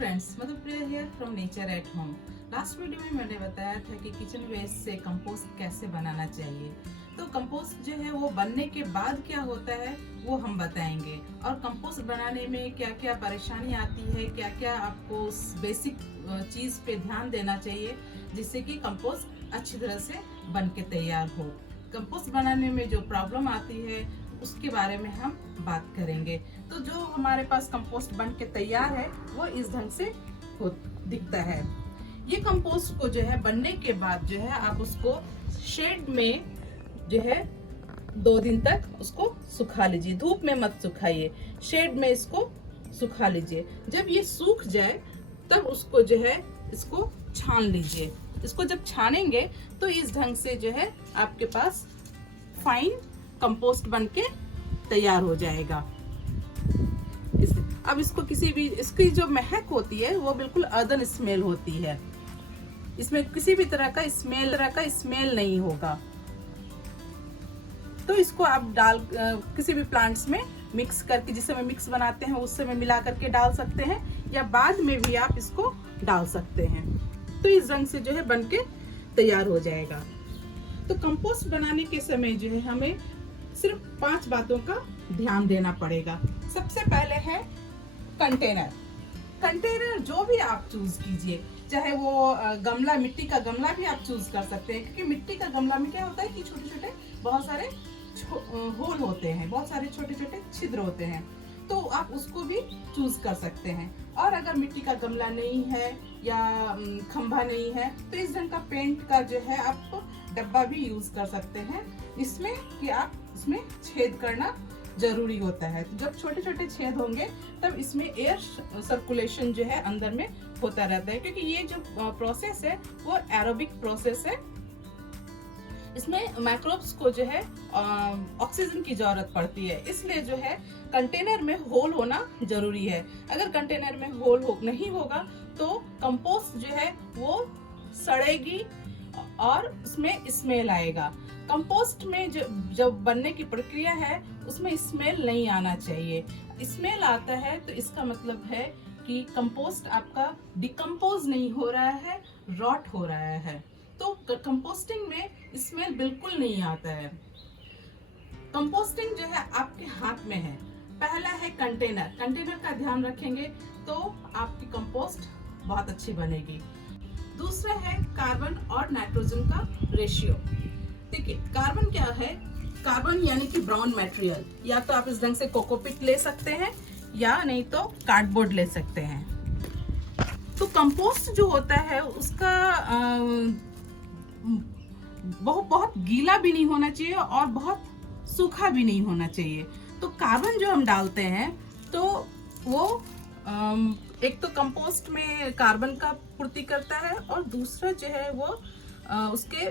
Friends, Madhupriya here from nature at home. Last video में मैंने बताया था कि किचन वेस्ट से कंपोस्ट कैसे बनाना चाहिए। तो कंपोस्ट जो है वो बनने के बाद क्या होता है वो हम बताएंगे, और कंपोस्ट बनाने में क्या क्या परेशानी आती है, क्या क्या आपको बेसिक चीज़ पे ध्यान देना चाहिए जिससे कि कंपोस्ट अच्छी तरह से बन के तैयार हो। कंपोस्ट बनाने में जो प्रॉब्लम आती है उसके बारे में हम बात करेंगे। तो जो हमारे पास कंपोस्ट बन के तैयार है वो इस ढंग से दिखता है। ये कंपोस्ट को जो है बनने के बाद जो है आप उसको शेड में जो है 2 दिन तक उसको सुखा लीजिए। धूप में मत सुखाइए, शेड में इसको सुखा लीजिए। जब ये सूख जाए तब उसको जो है इसको छान लीजिए। इसको जब छानेंगे तो इस ढंग से जो है आपके पास फाइन कंपोस्ट बन के तैयार हो जाएगा। अब इसको इसकी जो महक होती है वो बिल्कुल अर्दन स्मेल होती है। इसमें किसी भी तरह का स्मेल नहीं होगा। तो इसको आप किसी भी प्लांट्स में मिक्स करके, जिस समय मिक्स बनाते हैं उस समय मिला करके डाल सकते हैं, या बाद में भी आप इसको डाल सकते हैं। तो इस रंग से जो है बन के तैयार हो जाएगा। तो कंपोस्ट बनाने के समय जो है हमें सिर्फ 5 बातों का ध्यान देना पड़ेगा। सबसे पहले है कंटेनर जो भी आप चूज कीजिए, चाहे वो गमला, मिट्टी का गमला भी आप चूज कर सकते हैं, क्योंकि मिट्टी का गमला में क्या होता है कि छोटे छोटे बहुत सारे होल होते हैं, बहुत सारे छोटे छोटे छिद्र होते हैं, तो आप उसको भी चूज कर सकते हैं। और अगर मिट्टी का गमला नहीं है या खंभा नहीं है तो इस ढंग का पेंट का जो है आप डब्बा भी यूज कर सकते हैं, इसमें कि आप इसमें छेद करना जरूरी होता है। तो जब छोटे छोटे छेद होंगे तब इसमें एयर सर्कुलेशन जो है अंदर में होता रहता है, क्योंकि ये जो प्रोसेस है वो एरोबिक प्रोसेस है। इसमें माइक्रोब्स को जो है ऑक्सीजन की जरूरत पड़ती है, इसलिए जो है कंटेनर में होल होना जरूरी है। अगर कंटेनर में होल नहीं होगा तो कंपोस्ट जो है वो सड़ेगी और उसमें स्मेल आएगा। कंपोस्ट में जब बनने की प्रक्रिया है उसमें स्मेल नहीं आना चाहिए। स्मेल आता है तो इसका मतलब है कि कंपोस्ट आपका डिकम्पोज नहीं हो रहा है, रॉट हो रहा है। तो कंपोस्टिंग में स्मेल बिल्कुल नहीं आता है। कंपोस्टिंग जो है आपके हाथ में है। पहला है कंटेनर का ध्यान रखेंगे तो आपकी कंपोस्ट बहुत अच्छी बनेगी। दूसरा है कार्बन और नाइट्रोजन का रेशियो। देखिए, कार्बन क्या है? कार्बन यानी कि ब्राउन मटेरियल, या तो आप इस ढंग से कोकोपीट ले सकते हैं या नहीं तो कार्डबोर्ड ले सकते हैं। तो कंपोस्ट जो होता है उसका बहुत गीला भी नहीं होना चाहिए और बहुत सूखा भी नहीं होना चाहिए। तो कार्बन जो हम डालते हैं तो वो एक तो कंपोस्ट में कार्बन का पूर्ति करता है, और दूसरा जो है वो उसके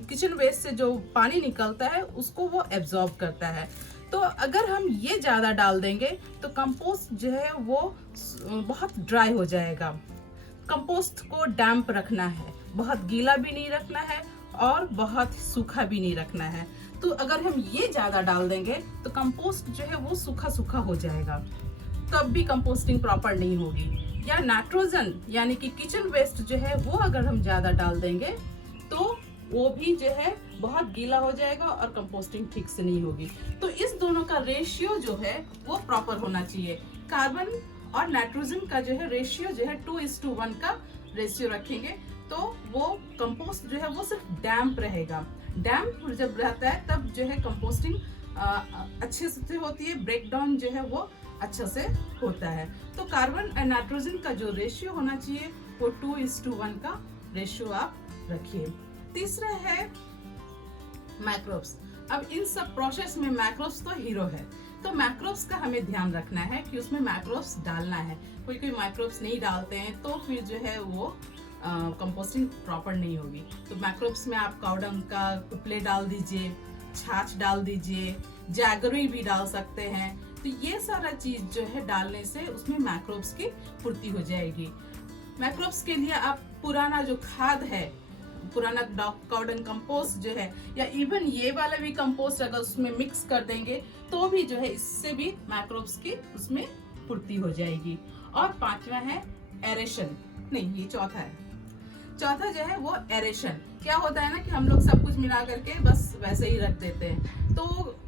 किचन वेस्ट से जो पानी निकलता है उसको वो एब्जॉर्ब करता है। तो अगर हम ये ज़्यादा डाल देंगे तो कंपोस्ट जो है वो बहुत ड्राई हो जाएगा। कंपोस्ट को डैम्प रखना है, बहुत गीला भी नहीं रखना है और बहुत सूखा भी नहीं रखना है। तो अगर हम ये ज़्यादा डाल देंगे तो कंपोस्ट जो है वो सूखा सूखा हो जाएगा, तब भी कंपोस्टिंग प्रॉपर नहीं होगी। या नाइट्रोजन यानी कि किचन वेस्ट जो है वो अगर हम ज़्यादा डाल देंगे तो वो भी जो है बहुत गीला हो जाएगा और कंपोस्टिंग ठीक से नहीं होगी। तो इस दोनों का रेशियो जो है वो प्रॉपर होना चाहिए। कार्बन और नाइट्रोजन का जो है रेशियो जो है 2:1 का रेशियो रखेंगे तो वो कंपोस्ट जो है वो सिर्फ डैम्प रहेगा। डैम्प जब रहता है तब जो है कंपोस्टिंग अच्छे से होती है, ब्रेकडाउन जो है वो अच्छा से होता है। तो कार्बन और नाइट्रोजन का जो रेशियो होना चाहिए वो 2:1 का रेशियो आप रखिए। तीसरा है माइक्रोब्स। अब इन सब प्रोसेस में माइक्रोब्स तो हीरो है, तो माइक्रोब्स का हमें ध्यान रखना है कि उसमें माइक्रोब्स डालना है। कोई माइक्रोब्स नहीं डालते हैं तो फिर जो है वो कंपोस्टिंग प्रॉपर नहीं होगी। तो माइक्रोब्स में आप काउडंग का उपले डाल दीजिए, छाछ डाल दीजिए, जैगरी भी डाल सकते हैं। तो ये सारा चीज जो है डालने से उसमें माइक्रोब्स की पूर्ति हो जाएगी। माइक्रोब्स के लिए आप पुराना जो खाद है, पुराना काउडंग कंपोस्ट जो है, या इवन ये वाला भी कंपोस्ट अगर उसमें मिक्स कर देंगे तो भी जो है इससे भी माइक्रोब्स की उसमें पूर्ति हो जाएगी। और पांचवा है एरेशन, नहीं ये चौथा है। चौथा जो है वो एरेशन। क्या होता है ना कि हम लोग सब कुछ मिला करके बस वैसे ही रख देते हैं, तो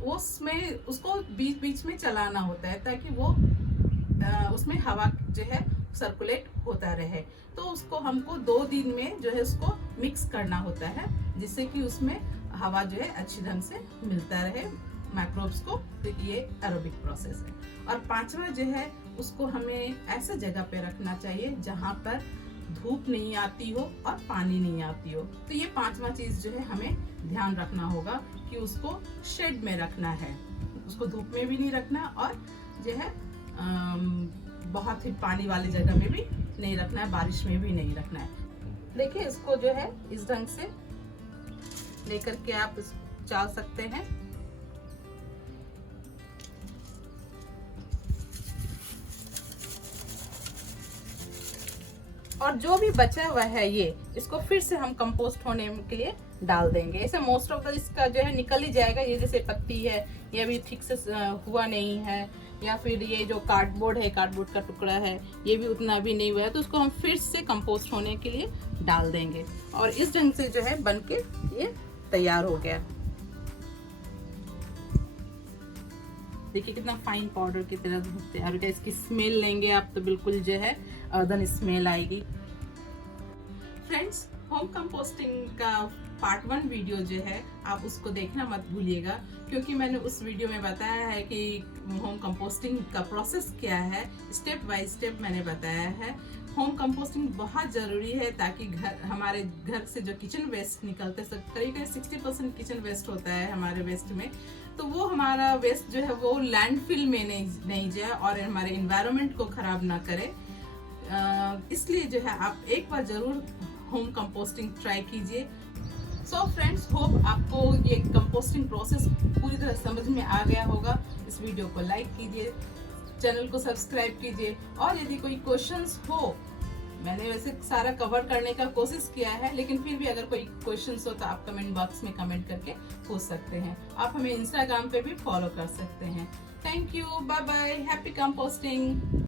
उसमें उसको बीच बीच में चलाना होता है ताकि वो उसमें हवा जो है सर्कुलेट होता रहे। तो उसको हमको 2 दिन में जो है उसको मिक्स करना होता है, जिससे कि उसमें हवा जो है अच्छी ढंग से मिलता रहे माइक्रोब्स को। तो ये एरोबिक प्रोसेस है। और पांचवा जो है उसको हमें ऐसे जगह पे रखना चाहिए जहाँ पर धूप नहीं आती हो और पानी नहीं आती हो। तो ये पांचवा चीज जो है हमें ध्यान रखना होगा कि उसको शेड में रखना है, उसको धूप में भी नहीं रखना और जो है बहुत ही पानी वाली जगह में भी नहीं रखना है, बारिश में भी नहीं रखना है। देखिए इसको जो है इस ढंग से लेकर के आप डाल सकते हैं। और जो भी बचा हुआ है ये इसको फिर से हम कंपोस्ट होने के लिए डाल देंगे। ऐसे मोस्ट ऑफ द इसका जो है निकल ही जाएगा। ये जैसे पत्ती है ये अभी ठीक से हुआ नहीं है, या फिर ये जो कार्डबोर्ड है, कार्डबोर्ड का टुकड़ा है, ये भी उतना भी नहीं हुआ है, तो उसको हम फिर से कंपोस्ट होने के लिए डाल देंगे। और इस ढंग से जो है बन के ये तैयार हो गया। देखिए कितना फाइन पाउडर की तरह तैयार हो गया। इसकी स्मेल लेंगे आप तो बिल्कुल जो है अर्दन स्मेल आएगी। फ्रेंड्स, होम कंपोस्टिंग का पार्ट 1 वीडियो जो है आप उसको देखना मत भूलिएगा, क्योंकि मैंने उस वीडियो में बताया है कि होम कंपोस्टिंग का प्रोसेस क्या है, स्टेप बाय स्टेप मैंने बताया है। होम कंपोस्टिंग बहुत ज़रूरी है ताकि हमारे घर से जो किचन वेस्ट निकलते हैं, करीब 60% किचन वेस्ट होता है हमारे वेस्ट में, तो वो हमारा वेस्ट जो है वो लैंडफिल में नहीं जाए और हमारे इन्वायरमेंट को खराब ना करे। इसलिए जो है आप एक बार ज़रूर होम कंपोस्टिंग ट्राई कीजिए। सो फ्रेंड्स, होप आपको ये कंपोस्टिंग प्रोसेस पूरी तरह समझ में आ गया होगा। इस वीडियो को लाइक कीजिए, चैनल को सब्सक्राइब कीजिए, और यदि कोई क्वेश्चंस हो, मैंने वैसे सारा कवर करने का कोशिश किया है, लेकिन फिर भी अगर कोई क्वेश्चंस हो तो आप कमेंट बॉक्स में कमेंट करके पूछ सकते हैं। आप हमें इंस्टाग्राम पे भी फॉलो कर सकते हैं। Thank you, bye bye, happy composting.